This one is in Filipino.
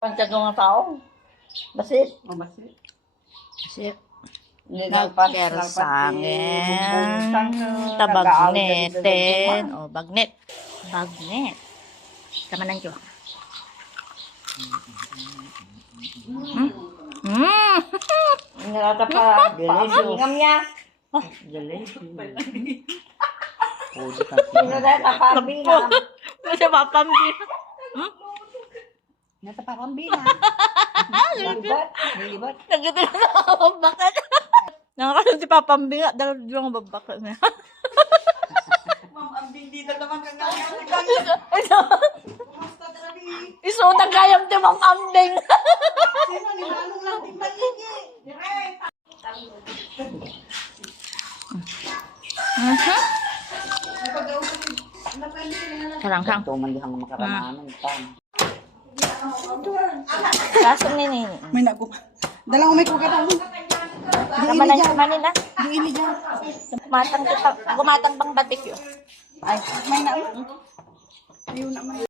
Pancadong tao. Basit. O, basi. Basit. Nagkersangin. Tabagneten. O, bagnet. Bagnet. Tama na nyo. Nalata pa. Paangam niya. Sino dahil papabingam? Kasi papambi. Nasa parambina. Nalibat. Nagkita na ako. Bakit? Nakakaroon si papambi nga. Dalawang babaka na. Ma'am, ang hindi na naman kagaya. Isutang kayang di Ma'am Ambing. Sino ni Manong lang din magigi? Direct. Sarang-sarang. Tuman dihang makaramanan. Lasong nini. May naku. Dalang umay ko ka daw. Tama na yung manin na. Di ini dyan. Gumatang pang batik yun. Ay, may na. Ayun naman.